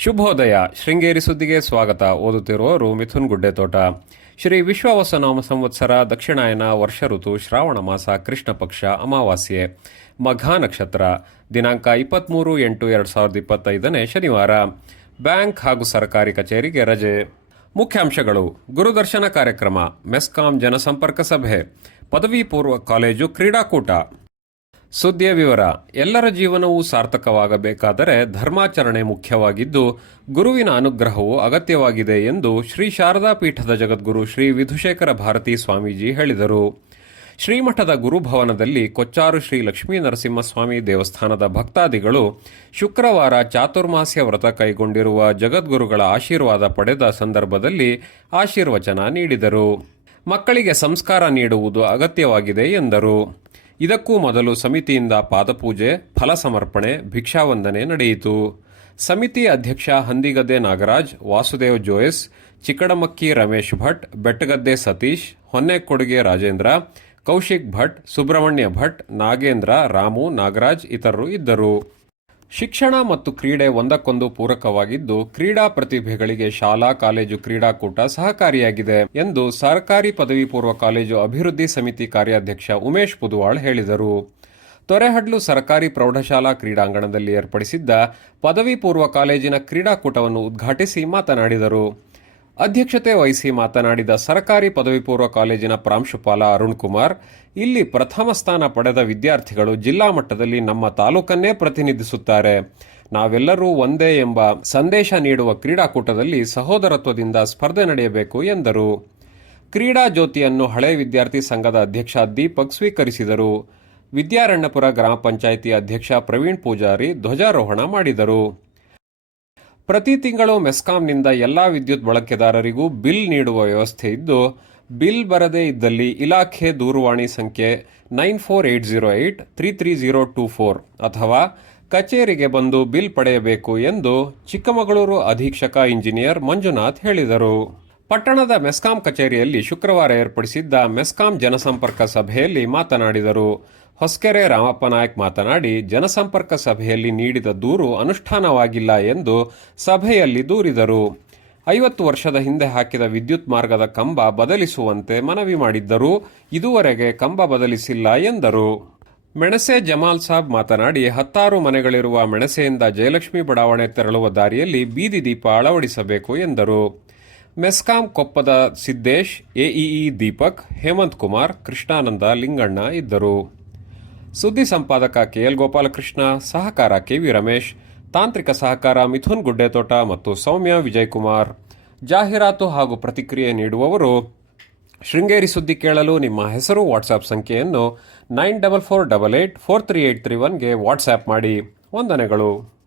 ಶುಭೋದಯ. ಶೃಂಗೇರಿ ಸುದ್ದಿಗೆ ಸ್ವಾಗತ. ಓದುತ್ತಿರುವವರು ಮಿಥುನ್ ಗುಡ್ಡೆತೋಟ. ಶ್ರೀ ವಿಶ್ವಾವಸನಾಮ ಸಂವತ್ಸರ ದಕ್ಷಿಣಾಯನ ವರ್ಷ ಋತು ಶ್ರಾವಣ ಮಾಸ ಕೃಷ್ಣ ಪಕ್ಷ ಅಮಾವಾಸ್ಯೆ. ಮಘಾ ನಕ್ಷತ್ರ. ದಿನಾಂಕ ಇಪ್ಪತ್ತ್ಮೂರು ಎಂಟು ಎರಡು ಸಾವಿರದ ಇಪ್ಪತ್ತೈದನೇ ಶನಿವಾರ. ಬ್ಯಾಂಕ್ ಹಾಗೂ ಸರ್ಕಾರಿ ಕಚೇರಿಗೆ ರಜೆ. ಮುಖ್ಯಾಂಶಗಳು. ಗುರುದರ್ಶನ ಕಾರ್ಯಕ್ರಮ. ಮೆಸ್ಕಾಂ ಜನಸಂಪರ್ಕ ಸಭೆ. ಪದವಿ ಪೂರ್ವ ಕಾಲೇಜು ಕ್ರೀಡಾಕೂಟ. ಸುದ್ದಿಯ ವಿವರ. ಎಲ್ಲರ ಜೀವನವೂ ಸಾರ್ಥಕವಾಗಬೇಕಾದರೆ ಧರ್ಮಾಚರಣೆ ಮುಖ್ಯವಾಗಿದ್ದು, ಗುರುವಿನ ಅನುಗ್ರಹವು ಅಗತ್ಯವಾಗಿದೆ ಎಂದು ಶ್ರೀ ಶಾರದಾ ಪೀಠದ ಜಗದ್ಗುರು ಶ್ರೀ ವಿಧುಶೇಖರ ಭಾರತಿ ಸ್ವಾಮೀಜಿ ಹೇಳಿದರು. ಶ್ರೀಮಠದ ಗುರುಭವನದಲ್ಲಿ ಕೊಚ್ಚಾರು ಶ್ರೀ ಲಕ್ಷ್ಮೀ ನರಸಿಂಹಸ್ವಾಮಿ ದೇವಸ್ಥಾನದ ಭಕ್ತಾದಿಗಳು ಶುಕ್ರವಾರ ಚಾತುರ್ಮಾಸ್ಯ ವ್ರತ ಕೈಗೊಂಡಿರುವ ಜಗದ್ಗುರುಗಳ ಆಶೀರ್ವಾದ ಪಡೆದ ಸಂದರ್ಭದಲ್ಲಿ ಆಶೀರ್ವಚನ ನೀಡಿದರು. ಮಕ್ಕಳಿಗೆ ಸಂಸ್ಕಾರ ನೀಡುವುದು ಅಗತ್ಯವಾಗಿದೆ ಎಂದರು. ಇದಕ್ಕೂ ಮೊದಲು ಸಮಿತಿಯಿಂದ ಪಾದಪೂಜೆ ಫಲ ಸಮರ್ಪಣೆ ಭಿಕ್ಷಾವಂದನೆ ನಡೆಯಿತು. ಸಮಿತಿ ಅಧ್ಯಕ್ಷ ಹಂದಿಗದ್ದೆ ನಾಗರಾಜ್, ವಾಸುದೇವ್ ಜೋಯಸ್, ಚಿಕ್ಕಡಮಕ್ಕಿ ರಮೇಶ್ ಭಟ್, ಬೆಟ್ಟಗದ್ದೆ ಸತೀಶ್, ಹೊನ್ನೆಕೊಡುಗೆ ರಾಜೇಂದ್ರ, ಕೌಶಿಕ್ ಭಟ್, ಸುಬ್ರಹ್ಮಣ್ಯ ಭಟ್, ನಾಗೇಂದ್ರ, ರಾಮು, ನಾಗರಾಜ್ ಇತರರು ಇದ್ದರು. ಶಿಕ್ಷಣ ಮತ್ತು ಕ್ರೀಡೆ ಒಂದಕ್ಕೊಂದು ಪೂರಕವಾಗಿದ್ದು, ಕ್ರೀಡಾ ಪ್ರತಿಭೆಗಳಿಗೆ ಶಾಲಾ, ಕಾಲೇಜು, ಕ್ರೀಡಾಕೂಟ ಸಹಕಾರಿಯಾಗಿದೆ ಎಂದು ಸರ್ಕಾರಿ ಪದವಿ ಪೂರ್ವ ಕಾಲೇಜು ಅಭಿವೃದ್ಧಿ ಸಮಿತಿ ಕಾರ್ಯಾಧ್ಯಕ್ಷ ಉಮೇಶ್ ಪುದುವಾಳ್ ಹೇಳಿದರು. ತೊರೆಹಡ್ಲು ಸರ್ಕಾರಿ ಪ್ರೌಢಶಾಲಾ ಕ್ರೀಡಾಂಗಣದಲ್ಲಿ ಏರ್ಪಡಿಸಿದ್ದ ಪದವಿ ಪೂರ್ವ ಕಾಲೇಜಿನ ಕ್ರೀಡಾಕೂಟವನ್ನು ಉದ್ಘಾಟಿಸಿ ಮಾತನಾಡಿದರು. ಅಧ್ಯಕ್ಷತೆ ವಹಿಸಿ ಮಾತನಾಡಿದ ಸರ್ಕಾರಿ ಪದವಿ ಪೂರ್ವ ಕಾಲೇಜಿನ ಪ್ರಾಂಶುಪಾಲ ಅರುಣ್ ಕುಮಾರ್, ಇಲ್ಲಿ ಪ್ರಥಮ ಸ್ಥಾನ ಪಡೆದ ವಿದ್ಯಾರ್ಥಿಗಳು ಜಿಲ್ಲಾ ಮಟ್ಟದಲ್ಲಿ ನಮ್ಮ ತಾಲೂಕನ್ನೇ ಪ್ರತಿನಿಧಿಸುತ್ತಾರೆ. ನಾವೆಲ್ಲರೂ ಒಂದೇ ಎಂಬ ಸಂದೇಶ ನೀಡುವ ಕ್ರೀಡಾಕೂಟದಲ್ಲಿ ಸಹೋದರತ್ವದಿಂದ ಸ್ಪರ್ಧೆ ನಡೆಯಬೇಕು ಎಂದರು. ಕ್ರೀಡಾ ಜ್ಯೋತಿಯನ್ನು ಹಳೆ ವಿದ್ಯಾರ್ಥಿ ಸಂಘದ ಅಧ್ಯಕ್ಷ ದೀಪಕ್ ಸ್ವೀಕರಿಸಿದರು. ವಿದ್ಯಾರಣ್ಯಪುರ ಗ್ರಾಮ ಪಂಚಾಯಿತಿ ಅಧ್ಯಕ್ಷ ಪ್ರವೀಣ್ ಪೂಜಾರಿ ಧ್ವಜಾರೋಹಣ ಮಾಡಿದರು. ಪ್ರತಿ ತಿಂಗಳು ಮೆಸ್ಕಾಂನಿಂದ ಎಲ್ಲಾ ವಿದ್ಯುತ್ ಬಳಕೆದಾರರಿಗೂ ಬಿಲ್ ನೀಡುವ ವ್ಯವಸ್ಥೆ ಇದ್ದು, ಬಿಲ್ ಬರದೇ ಇದ್ದಲ್ಲಿ ಇಲಾಖೆ ದೂರವಾಣಿ ಸಂಖ್ಯೆ nine four eight zero eight three three zero two four ಅಥವಾ ಕಚೇರಿಗೆ ಬಂದು ಬಿಲ್ ಪಡೆಯಬೇಕು ಎಂದು ಚಿಕ್ಕಮಗಳೂರು ಅಧೀಕ್ಷಕ ಇಂಜಿನಿಯರ್ ಮಂಜುನಾಥ್ ಹೇಳಿದರು. ಪಟ್ಟಣದ ಮೆಸ್ಕಾಂ ಕಚೇರಿಯಲ್ಲಿ ಶುಕ್ರವಾರ ಏರ್ಪಡಿಸಿದ್ದ ಮೆಸ್ಕಾಂ ಜನಸಂಪರ್ಕ ಸಭೆಯಲ್ಲಿ ಮಾತನಾಡಿದರು. ಹೊಸ್ಕೆರೆ ರಾಮಪ್ಪ ನಾಯಕ್ ಮಾತನಾಡಿ, ಜನಸಂಪರ್ಕ ಸಭೆಯಲ್ಲಿ ನೀಡಿದ ದೂರು ಅನುಷ್ಠಾನವಾಗಿಲ್ಲ ಎಂದು ಸಭೆಯಲ್ಲಿ ದೂರಿದರು. ಐವತ್ತು ವರ್ಷದ ಹಿಂದೆ ಹಾಕಿದ ವಿದ್ಯುತ್ ಮಾರ್ಗದ ಕಂಬ ಬದಲಿಸುವಂತೆ ಮನವಿ ಮಾಡಿದ್ದರೂ. ಇದುವರೆಗೆ ಕಂಬ ಬದಲಿಸಿಲ್ಲ ಎಂದರು. ಮೆಣಸೆ ಜಮಾಲ್ ಸಾಬ್ ಮಾತನಾಡಿ, ಹತ್ತಾರು ಮನೆಗಳಿರುವ ಮೆಣಸೆಯಿಂದ ಜಯಲಕ್ಷ್ಮಿ ಬಡಾವಣೆ ತೆರಳುವ ದಾರಿಯಲ್ಲಿ ಬೀದಿ ದೀಪ ಅಳವಡಿಸಬೇಕು ಎಂದರು. ಮೆಸ್ಕಾಂ ಕೊಪ್ಪದ ಸಿದ್ದೇಶ್, ಎಇಇ ದೀಪಕ್, ಹೇಮಂತ್ ಕುಮಾರ್, ಕೃಷ್ಣಾನಂದ ಲಿಂಗಣ್ಣ ಇದ್ದರು. ಸುದ್ದಿ ಸಂಪಾದಕ ಕೆಎಲ್ ಗೋಪಾಲಕೃಷ್ಣ, ಸಹಕಾರ ಕೆವಿ ರಮೇಶ್, ತಾಂತ್ರಿಕ ಸಹಕಾರ ಮಿಥುನ್ ಗುಡ್ಡೆತೋಟ ಮತ್ತು ಸೌಮ್ಯ ವಿಜಯಕುಮಾರ್. ಜಾಹೀರಾತು ಹಾಗೂ ಪ್ರತಿಕ್ರಿಯೆ ನೀಡುವವರು, ಶೃಂಗೇರಿ ಸುದ್ದಿ ಕೇಳಲು ನಿಮ್ಮ ಹೆಸರು ವಾಟ್ಸಾಪ್ ಸಂಖ್ಯೆಯನ್ನು nine double four double eight four three eight three ಒನ್ಗೆ WhatsApp ಮಾಡಿ. ವಂದನೆಗಳು.